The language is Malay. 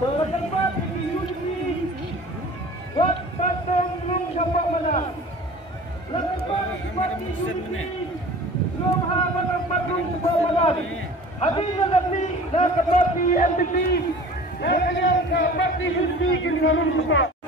Bertempat di Yudhi, buat patong belum dapat menang. Bertempat di Yudhi, belum habis patong dapat menang. Habis nanti nak dapat di MPP, yang dapat di Yudhi kini belum dapat.